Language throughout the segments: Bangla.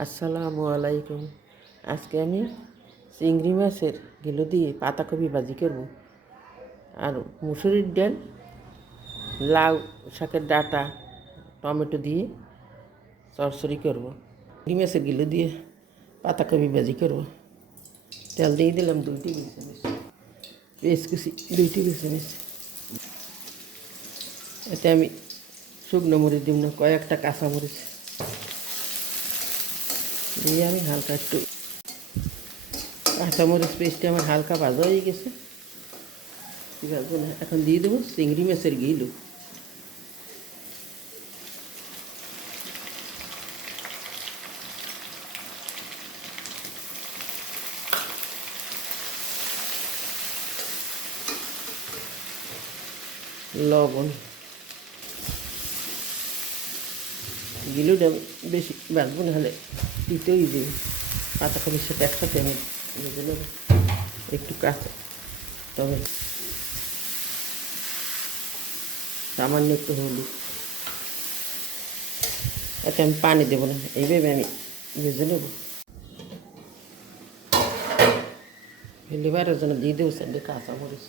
আসসালামু আলাইকুম। আজকে আমি চিংড়ি মাছের গিলো দিয়ে পাতাকপি ভাজি করব আর মুসুরির ডাল, লাউ শাকের ডাঁটা, টমেটো দিয়ে চরচড়ি করব। চিংড়ি মাছের গিলো দিয়ে পাতাকপি ভাজি করব। তেল দিয়ে দিলাম 2 টেবিল চামচ, পেঁয়াজ কুচি 2 টেবিল চামচ। এতে আমি শুকনো মরিচ দিব না, কয়েকটা কাঁচামরিচ দিয়ে আমি হালকা একটু কাঁচামরিচ পেস্টে আমার হালকা ভাজা হয়ে গেছে। ভাজবো না, এখন দিয়ে দেবো চিংড়ি মাছের গিলো। লবণ, গিলুটা বেশি ভাজবো না, হলে দিতেই যাবে। পাতাকপির সাথে একসাথে আমি ভেজে নেব। একটু কাঁচা তবে সামান্য একটু হলুদ, এতে আমি পানি দেবো না, এইভাবে আমি ভেজে নেব। ফ্লেভারের জন্য দিয়ে দেবো সাইডে কাঁচামরিচ।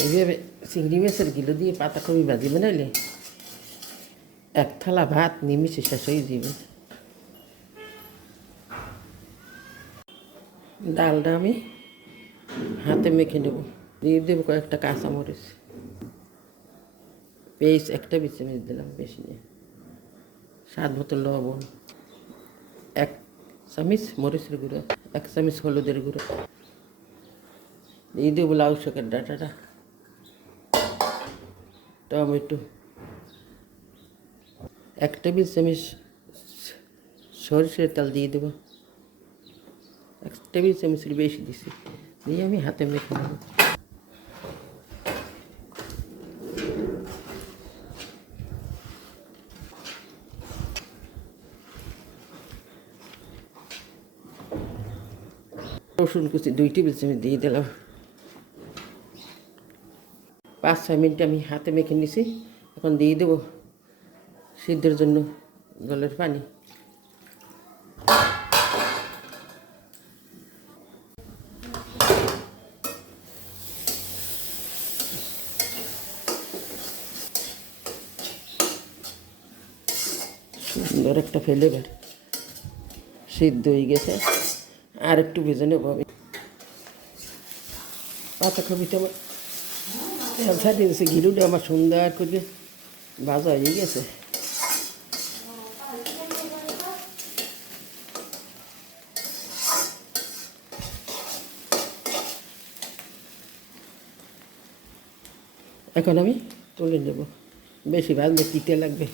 এইভাবে চিংড়ি মাছের গিলো দিয়ে পাতাকপি ভাজি বানাইলে এক থালা ভাত নিমিষে শেষ হয়ে যাবে। ডালটা আমি হাতে মেখে নেব, দিয়ে দেবো কয়েকটা কাঁচামরিচ, পেস্ট 1 টেবিল চামচ দিলাম, বেশি নিয়ে। স্বাদ মতো লবণ, 1 চামচ মরিচের গুঁড়ো, 1 চামচ হলুদের গুঁড়ো, দিয়ে দেবো লাউ শাকের ডাঁটাটা, টমেটো, 1 টেবিল চামচ সরষের তেল দিয়ে দেবো, 1 টেবিল চামচের বেশি দিছি, দিয়ে আমি হাতে মেখে নেব। রসুন কুচি 2 টেবিল চামচ দিয়ে দিলাম। 5-6 মিনিট আমি হাতে মেখে নিছি। এখন দিয়ে দেবো সিদ্ধের জন্য জলের পানি। সুন্দর একটা ফ্লেভার, সিদ্ধ হয়ে গেছে। আর একটু ভেজে নেবো আমি। পাতাকপিটা আমার তেল ছাড়িয়ে গেছে, ঘিলুটা আমার সুন্দর করে ভাজা হয়ে গেছে। এখন আমি তুলে নেব, বেশি ভাজলে তিতে লাগবে।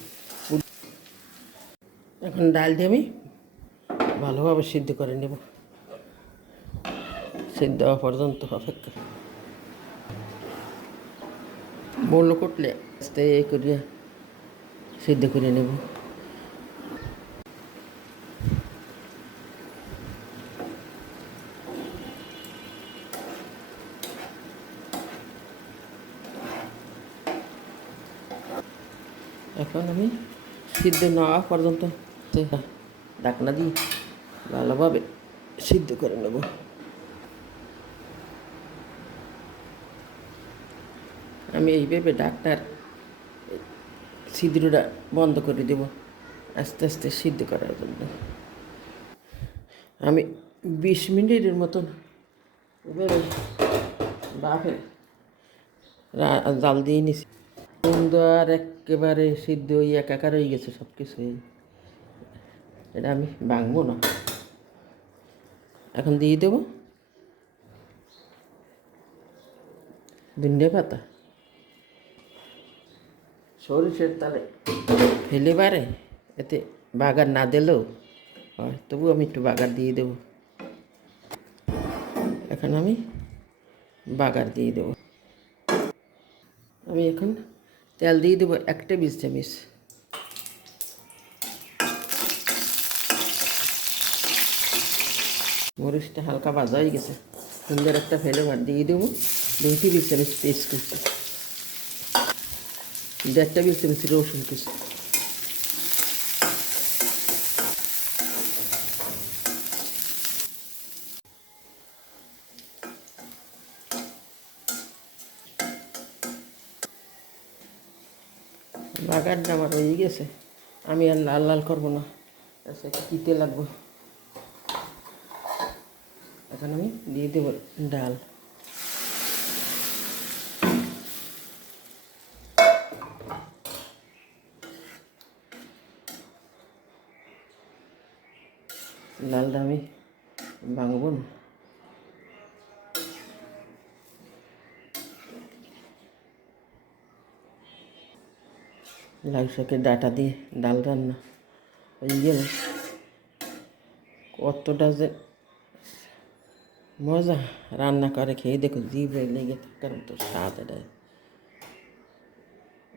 এখন ডাল দিয়ে আমি ভালোভাবে সিদ্ধ করে নেব, সিদ্ধ হওয়া পর্যন্ত অপেক্ষা। বড় করলে আস্তে করে সিদ্ধ করে নেব। এখন আমি সিদ্ধ না হওয়া পর্যন্ত ঢাকনা দিয়ে ভালোভাবে সিদ্ধ করে নেব। আমি এইভাবে ডাকটার ছিদ্রটা বন্ধ করে দেব আস্তে আস্তে সিদ্ধ করার জন্য। আমি 20 মিনিটের মতন এভাবে বাফে জাল দিয়ে নিছি। সুন্দর একেবারে সিদ্ধ হয়ে একাকার হয়ে গেছে সব কিছুই। এটা আমি ভাঙবো না। এখন দিয়ে দেবো ধনিয়া পাতা, সরিষার তেলে ফ্লেভারে এতে বাগার না দিলেও হয়, তবু আমি একটু বাগার দিয়ে দেবো। এখন আমি বাগার দিয়ে দেবো। আমি এখন তেল দিয়ে দেবো 1 টেবিল চামচ। মরিচটা হালকা ভাজা হয়ে গেছে, সুন্দর একটা ফ্লেভার। দিয়ে দেবো 2 টেবিল চামচ পেস্ট কুচি, 1.5 টেবিল চামচ রসুন কুচি, বাগারটা আমার হয়ে গেছে, আমি আর লাল লাল করবো না, আচ্ছা একটু তিতে লাগবে। এখন আমি দিয়ে দেব ডাল। লালটা আমি ভাঙবো না। লাউ শাকের ডাঁটা দিয়ে ডাল রান্না হয়ে গেল। কতটা যে মজা, রান্না করে খেয়ে দেখো, জিভে লেগে থাকার মতো স্বাদ এটাই।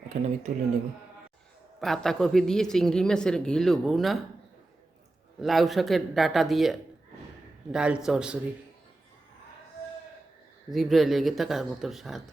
এখন আমি তুলে নেব। পাতাকপি দিয়ে চিংড়ি মাছের ঘিলু বউনা, লাউ শাকের ডাঁটা দিয়ে ডাল চচ্চড়ি, জিভে লেগে থাকার মতো স্বাদ।